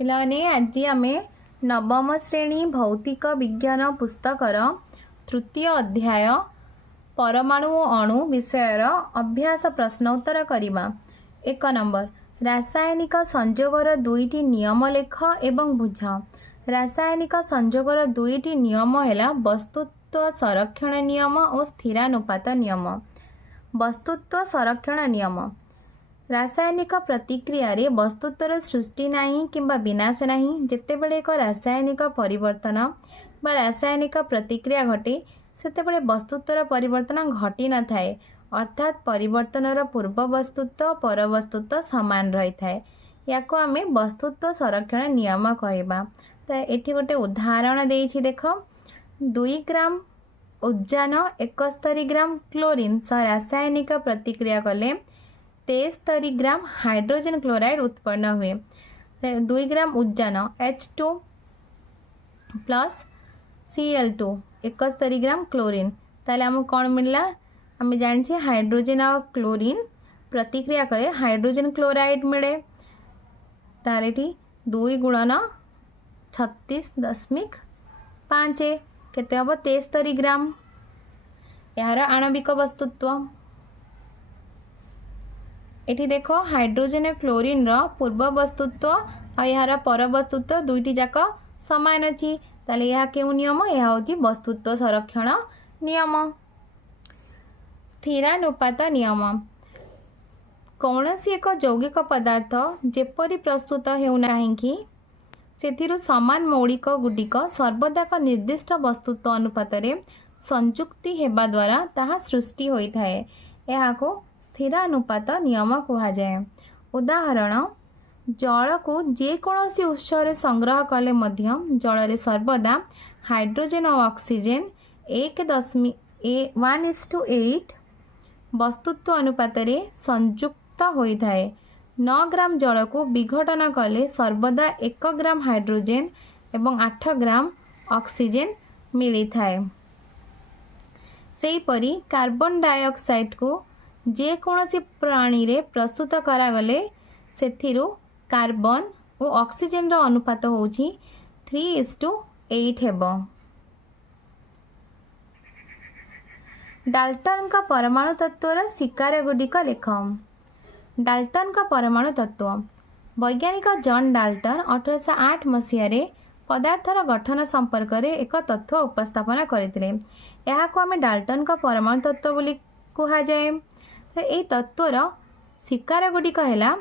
ପିଲାମାନେ ଆଜି ଆମେ ନବମ ଶ୍ରେଣୀ ଭୌତିକ ବିଜ୍ଞାନ ପୁସ୍ତକର ତୃତୀୟ ଅଧ୍ୟାୟ ପରମାଣୁ ଓ ଅଣୁ ବିଷୟର ଅଭ୍ୟାସ ପ୍ରଶ୍ନ ଉତ୍ତର କରିବା। 1 ନମ୍ବର, ରାସାୟନିକ ସଂଯୋଗର ଦୁଇଟି ନିୟମ ଲେଖ ଏବଂ ବୁଝ। ରାସାୟନିକ ସଂଯୋଗର ଦୁଇଟି ନିୟମ ହେଲା ବସ୍ତୁତ୍ୱ ସଂରକ୍ଷଣ ନିୟମ ଓ ସ୍ଥିରାନୁପାତ ନିୟମ। ବସ୍ତୁତ୍ୱ ସଂରକ୍ଷଣ ନିୟମ। ରାସାୟନିକ ପ୍ରତିକ୍ରିୟାରେ ବସ୍ତୁତ୍ୱର ସୃଷ୍ଟି ନାହିଁ କିମ୍ବା ବିନାଶ ନାହିଁ। ଯେତେବେଳେ ଏକ ରାସାୟନିକ ପରିବର୍ତ୍ତନ ବା ରାସାୟନିକ ପ୍ରତିକ୍ରିୟା ଘଟେ ସେତେବେଳେ ବସ୍ତୁତ୍ୱର ପରିବର୍ତ୍ତନ ଘଟି ନଥାଏ, ଅର୍ଥାତ୍ ପରିବର୍ତ୍ତନର ପୂର୍ବ ବସ୍ତୁତ୍ୱ ପର ବସ୍ତୁତ୍ୱ ସମାନ ରହିଥାଏ। ୟାକୁ ଆମେ ବସ୍ତୁତ୍ୱ ସଂରକ୍ଷଣ ନିୟମ କହିବା। ତ ଏଠି ଗୋଟେ ଉଦାହରଣ ଦେଇଛି, ଦେଖ। 2 ଗ୍ରାମ ଉଦ୍ଜାନ 71 ଗ୍ରାମ କ୍ଲୋରିନ୍ ସହ ରାସାୟନିକ ପ୍ରତିକ୍ରିୟା କଲେ 73 ଗ୍ରାମ ହାଇଡ୍ରୋଜେନ କ୍ଲୋରାଇଡ୍ उत्पन्न हुए। 2 ग्राम उद्जान H2 प्लस Cl2 71 ग्राम क्लोरीन। ताले आम कौन मिलला? आम जानी हाइड्रोजन और क्लोरीन प्रतिक्रिया करे हाइड्रोजन क्लोराइड मिले। ताले 2 गुणन 36.5 केते हम 73 ग्राम। यार आणविक वस्तुत्व एठी देख, हाइड्रोजन और क्लोरीन रो पूर्व वस्तुत्व और यार पर वस्तुत्व दुईटी जाक समान अच्छी। ताले यह केउ नियम? यह होची वस्तुत्व संरक्षण नियम। स्थिरानुपात नियम। कौनसी एक यौगिक पदार्थ जेपरी प्रस्तुत हेउना काहेकि सेथिरु समान मौलिक गुडिक सर्वदा एक निर्दिष्ट वस्तुत्व अनुपात रे संयुक्ति हेबा द्वारा ताहा सृष्टि होइथाए। एहाको स्थिरानुपात नियम कहा जाए। उदाहरण, जल को जेकोसी उत्स रे संग्रह कले मध्य जल रे सर्वदा हाइड्रोजन और ऑक्सीजन 1:8 वस्तुत्व अनुपात रे संयुक्त होइथाए। 9 ग्राम जल को विघटन कले सर्वदा 1 ग्राम हाइड्रोजन एवं 8 ग्राम ऑक्सीजन मिली थाए। सेहीपरि कार्बन डाइऑक्साइड को जेकोसी प्राणी रे प्रस्तुत करागले सेथिरु कार्बन और ऑक्सीजन रो अनुपात होउची 3:8 हेबो। डाल्टन का परमाणु तत्वर शिकार गुडिक लेख। डाल्टन का परमाणु तत्व। वैज्ञानिक जॉन डाल्टन 1808 मसीह रे पदार्थर गठन संपर्क रे एक तत्व उपस्थापना करथिले। एहाको आमे डाल्टन का परमाणु तत्व बोली कहा जाए। यही तत्वर शिकार गुडिक है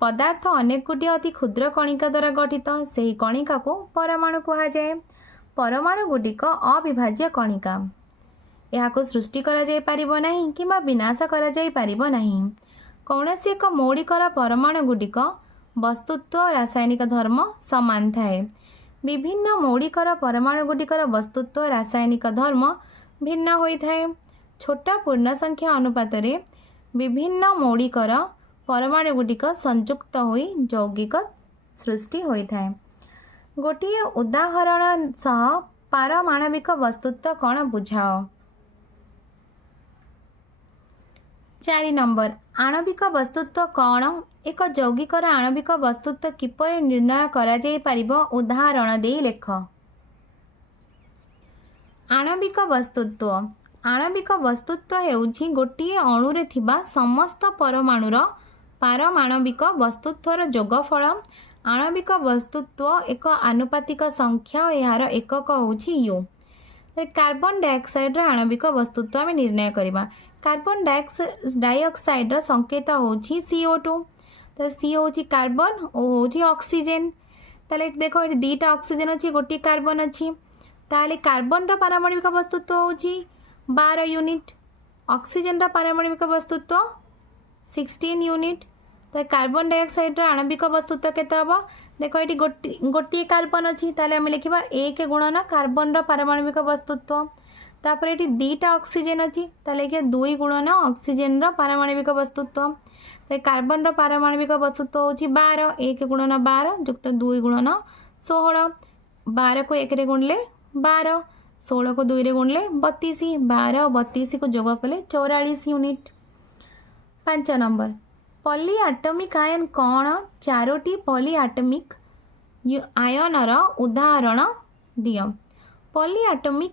पदार्थ अनेक गुटी अति क्षुद्र कणिका द्वारा गठित। से कणिका को परमाणु कहा जाए। परमाणु गुडिक अविभाज्य कणिका। यह सृष्टि करा जाय परिबो नहीं किंबा विनाश करा जाय परिबो नहीं। कौनसी एक मौलिकर परमाणु गुडिक वस्तुत्व रासायनिक धर्म समान थाए। विभिन्न मौलिकर परमाणु गुडिकर वस्तुत्व रासायनिक धर्म भिन्न होई थाए। छोटा पूर्ण संख्या अनुपात रे विभिन्न मौलिकर परमाणु गुडिक संयुक्त होई यौगिक सृष्टि होई थाए। गोटिए उदाहरण सह पारमाणविक वस्तुत्व कौन बुझाओ। 4 नंबर, आणविक वस्तुत्व कौन? एक यौगिकर आणविक वस्तुत्व किपर निर्णय करा जाय परिबो उदाहरण दे लेख। आणविक वस्तुत्व। आणविक वस्तुत्व हेउछि गोटिए अणुरे थिबा समस्त परमाणुर पारमाणविक वस्तुत्वर जोगफल। आणविक वस्तुत्व एक आनुपातिक संख्या और यार एकक होछि यू। कार्बन डाइऑक्साइड आणविक वस्तुत्व आम निर्णय करबा। कार्बन डाइऑक्साइड संकेत होछि CO2। तो सी होछि कार्बन और होछि ऑक्सीजन। ताले देखो ये दीटा ऑक्सीजन अछि गोटी कार्बन अछि। ताले कार्बन रो पारमाणविक वस्तुत्व होछि 12 यूनिट। ऑक्सीजन रो पारमाणविक वस्तुत्व 16 यूनिट। तो कार्बन डाइऑक्साइड रो आणविक वस्तुत्व केते हबो? देखो ये गोटी कार्बन अछि ताले हम लिखिबा 1 गुणन कार्बन रो पारमाणविक वस्तुत्व। तापर ये दीटा ऑक्सीजन अछि ताले के 2 गुणन ऑक्सीजन रो पारमाणविक वस्तुत्व। तो कार्बन रो पारमाणविक वस्तुत्व होछि 12। 1 गुणन 12 युक्त 2 गुणन 16। 12 को 1 रे गुणले 12, 16 को 2 रे गुणले 32, 12 और 32 को जोग कले 44 यूनिट। 5 नंबर, पॉलीएटॉमिक आयन कौन? 4टी पॉलीएटॉमिक आयनर उदाहरण दिय। पॉलीएटॉमिक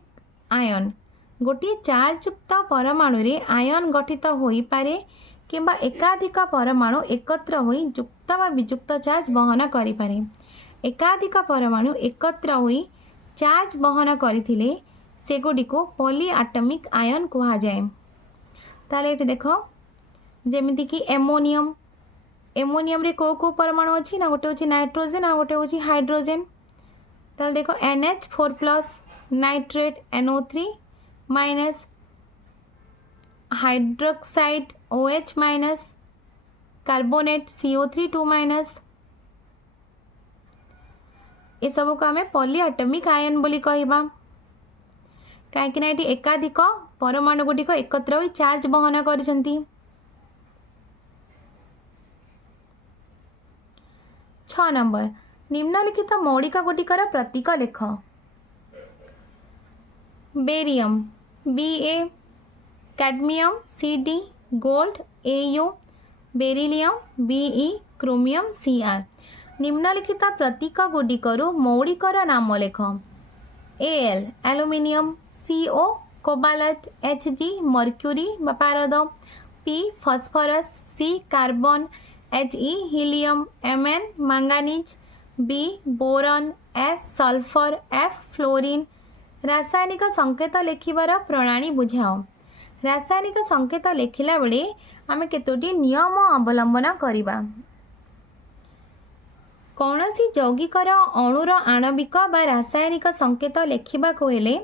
आयन गोटे चार्जयुक्त परमाणु रे आयन गठित होई पारे किंबा एकाधिक परमाणु एकत्र होई युक्त वा वियुक्त चार्ज वहन करि पारे। एकाधिक परमाणु एकत्र होई चार्ज वहन करथिले सेगुडी को पॉलीएटॉमिक आयन कहा जाए। ताले एठी देखो जेमिति कि एमोनियम एमोनियम रे को परमाणु अछि ना गोटे अछि नाइट्रोजन आ गोटे अछि हाइड्रोजन। ताले देखो NH4+ nitrate NO3 minus hydroxide OH minus carbonate CO3 2 minus ये सब को आमे पॉलीएटॉमिक आयन बोली कहबा काहेकि एटी एकाधिक परमाणु गुड़िक एकत्र होई चार्ज वहन करछंती। 6 नंबर निम्नलिखित मौलिक गुटिकर प्रतीक लेख। Barium BA, cadmium CD, gold AU, beryllium BE, chromium CR। निम्नलिखित प्रतीक गुडिकरु मौलिकर नाम लेख। Al aluminium, CO cobalt, Hg mercury बा पारद, P phosphorus, C carbon, He helium, Mn manganese, B boron, S sulphur, F fluorine. रासायनिक संकेत लेखिबार प्रणाली बुझाओ। रासायनिक संकेत लेखिला बेले आमे केतोटी नियम अवलंबन करिबा। कौनसी यौगिकर अणुर आणविक बा रासायनिक संकेत लेखिबाको हेले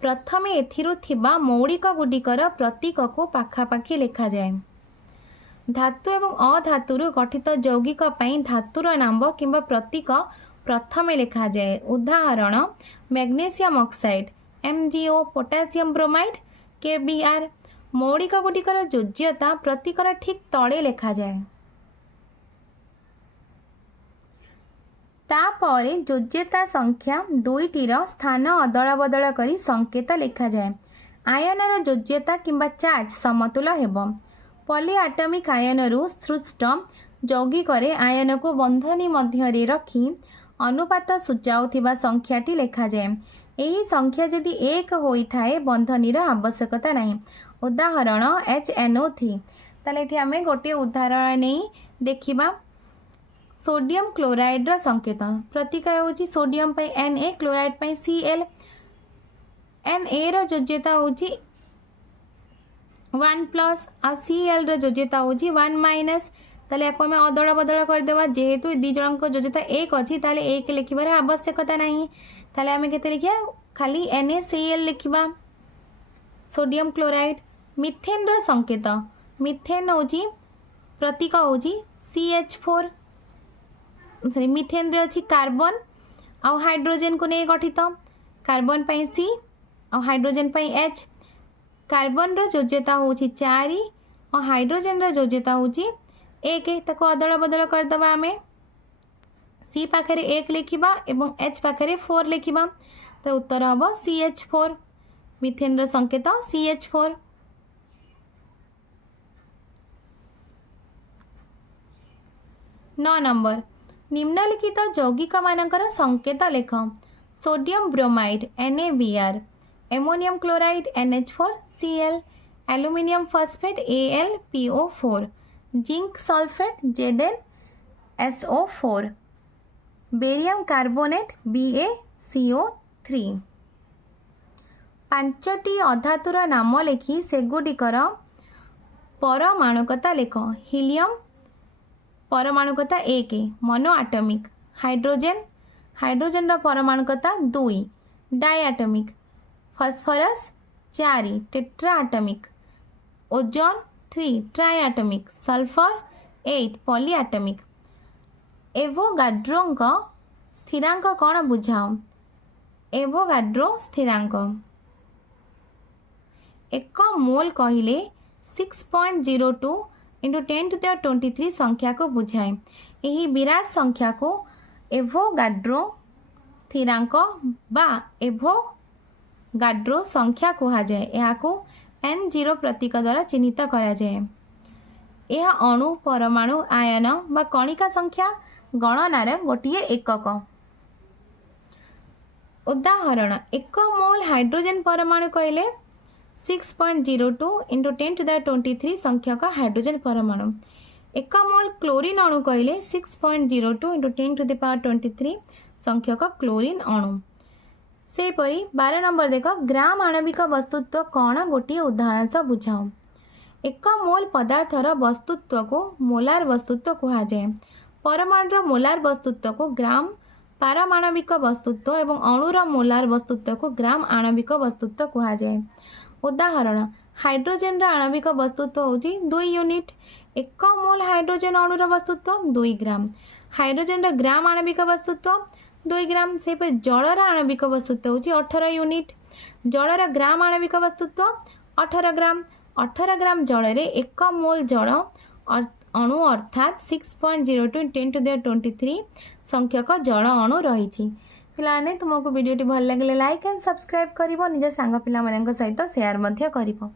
प्रथमे एथिरु थिबा मौलिक गुडिकर प्रतीक को पाखापाखी लेखा जाए। धातु एवं अधातुरु गठित यौगिक पई धातुर नाम किंबा प्रतीक प्रथमे लेखा जाए। उदाहरण magnesium oxide MgO, potassium bromide KBr। मौलिक गुडिकर योज्यता प्रतीकर ठीक तळे लेखा जाए। तापरे योज्यता संख्या दुईटीर स्थान अदला बदला करी संकेत लेखा जाए। आयनर योज्यता किंबा चार्ज समतुल हेबो। पॉलीएटॉमिक आयनरु सृष्ट यौगिकरे आयन को बंधनी मध्य रे रखी अनुपात सूचाउथिबा संख्याटी लेखा जाए। एही संख्या यदि 1 होई थाए बंधनीर आवश्यकता नहीं। उदाहरण HNO3। ताले एठी आमे गोटे उदाहरण नै देखिबा। सोडियम क्लोराइड रा संकेत प्रतीक होची सोडियम पई Na, क्लोराइड पई Cl। Na रा योज्यता होची 1+ आ Cl रा योज्यता होची 1-। ताले याको हमें अदला बदला कर देबा। जेहेतु दी जणक योज्यता 1 अछि ताले 1 लिखिबार आवश्यकता नहीं। ताले हमें केते लिखिया खाली NaCl लिखिबा। Sodium chloride. मिथेन रा संकेत मिथेन होची प्रतीक होची CH4। सॉरी मिथेन रे अछि कार्बन आ हाइड्रोजन को नै गठित। कार्बन पई C आ हाइड्रोजन पई H। कार्बन रो योज्यता होची 4 और हाइड्रोजन रो योज्यता होची 1। ताको अदला बदला कर दबा। हमें C पाखरे 1 लिखिबा एवं H पाखरे 4 लिखिबा। तो उत्तर हबो CH4। मिथेन रो संकेत CH4। 9 नंबर निम्नलिखित यौगिक मानकर संकेत लेख। Sodium bromide NaBr, ammonium chloride NH4Cl, aluminium phosphate AlPO4, zinc sulphate ZnSO4, barium carbonate BaCO3। 5टी अधातुर नाम लेखि सेगुडिकर परमाणुकता लेख। हीलियम परमाणुकता 1 मोनो एटॉमिक। हाइड्रोजन हाइड्रोजन परमाणुकता 2 diatomic. Phosphorus 4 tetra atomic. Ozone 3 triatomic. Sulphur 8 polyatomic. Avogadro स्थिरांक कौन बुझाओ। एवोगाड्रो स्थिरांक 1 मोल कहले 6.02 × 10⁻23 संख्या को बुझाए। यही विराट संख्या को एवोगाड्रो स्थिरांक बा एवोगाड्रो संख्या कहा जाए। यह को N0 प्रतीक द्वारा चिन्हित करा जाए। यह अणु परमाणु आयन बा कणिका संख्या गणनार गोटे एकक। उदाहरण 1 मोल हाइड्रोजन परमाणु कहले 6.02 × 10⁻23 संख्यक हाइड्रोजन परमाणु। 1 मोल क्लोरीन अणु कहले 6.02 × 10⁻23 संख्यक क्लोरीन अणु। सेपरी 12 नंबर देख ग्राम आणविक वस्तुत्व कौन गोटे उदाहरण से बुझाओ। 1 मोल पदार्थर वस्तुत्व को मोलार वस्तुत्व कहुए। परमाणुर मोलार वस्तुत्व को ग्राम पारमाणविक वस्तुत्व एवं अणुर मोलार वस्तुत्व को ग्राम आणविक वस्तुत्व कहुए। उदाहरण हाइड्रोजन आणविक वस्तुत्व होची 2 यूनिट। 1 मोल हाइड्रोजन अणुर वस्तुत्व 2 ग्राम। हाइड्रोजन ग्राम आणविक वस्तुत्व 2 ग्राम। से जलर आणविक वस्तुत्व होची 18 यूनिट। जलर ग्राम आणविक वस्तुत्व 18 ग्राम। 18 ग्राम जल रे 1 मोल जल अणु अर्थात 6.02 × 10⁻23 संख्यक जल अणु रही। पिलाने तुमको वीडियोटी भल लगे लाइक एंड सब्सक्राइब करिवो, निज सांग पिला मानक सहित शेयर मध्य करिवो।